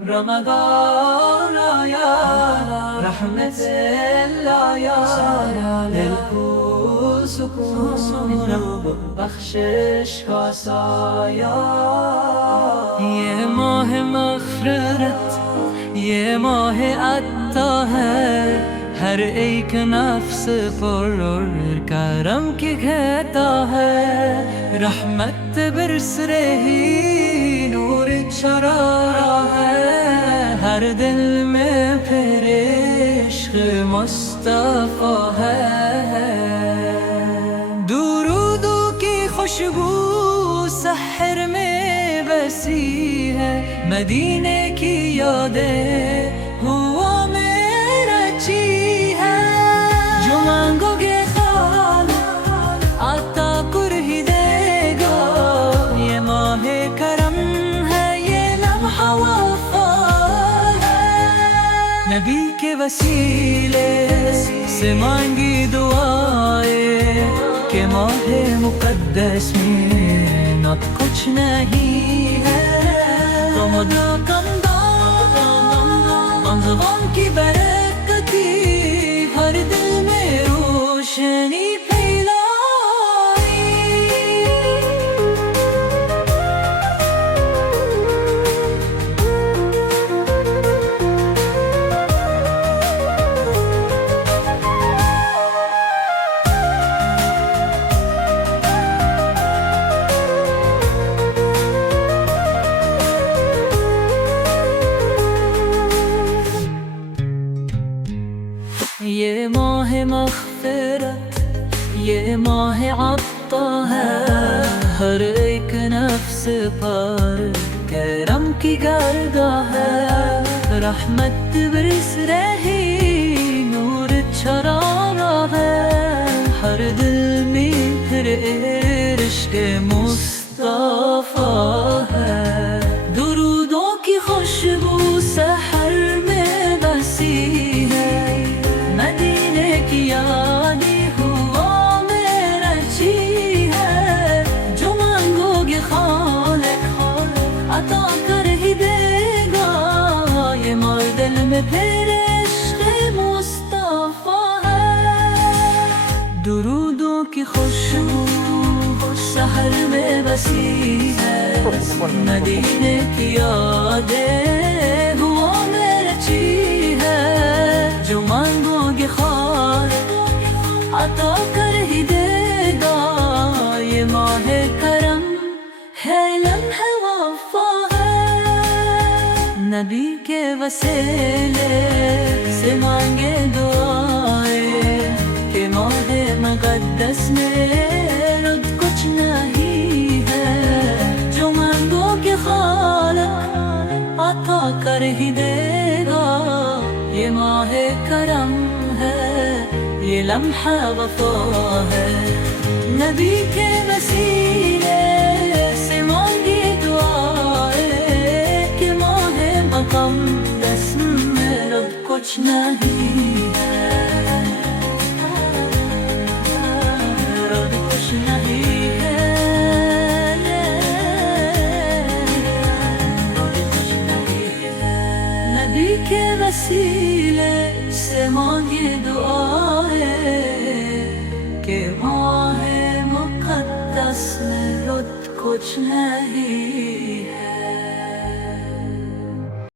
रमज़ान आया, रहमत से लाया, दिल को सुकून बख्शिश का साया। ये माह मग़फ़िरत, ये माह अता है, हर एक नफ्स पर करम की कहता है। रहमत बरस रही, नूर शरारा है, हर दिल में फिर इश्क़ मुस्तफ़ा है। दुरूदो की खुशबू सहर में बसी है, मदीने की यादें हुआ में रची है। जो मांगोगे खाला आता कर ही देगा, ये माहे करम है, ये लम्हा वफ़ा है। नबी के वसीले से मांगी दुआएं, के माहे मुक़द्दस में न कुछ नहीं है। रमज़ान की बरकती हर दिल में रोशनी ये माह मग़फ़िरत, ये माह अता है, हर एक नफ्स पर करम की गारगाह है। रहमत बरस रही, नूर शरारा है, हर दिल में फिर इश्क़ मुस्तफ़ा है। दुरूदों की खुशबू सहर में बसी है, मदीने की यादें हुआ में रची है। जो मांगोगे खालिक अता कर ही देगा, ये मोर दिल में फिर इश्क़ मुस्तफ़ा है। दुरूदों की खुशबू सहर में बसी है, मदीने की यादें हुआ में रची है। जो मांगोगे खालिक अता कर ही देगा, ये माहे करम है, लम्हा वफ़ा है। नबी के वसीले से मांगे दुआएं, के माहे मुक़द्दस में रद कुछ नहीं है। जो मांगोगे खालिक अता कर ही देगा, ये माहे करम है, ये लम्हा वफ़ा है। नबी के वसीले से मांगी दुआएं, कि माहे मुक़द्दस में रब कुछ नहीं है, रब कुछ नहीं है, रब कुछ नहीं है। नबी के वसीले से मांगे दुआएं, के माहे मुक़द्दस में रुत कुछ नहीं।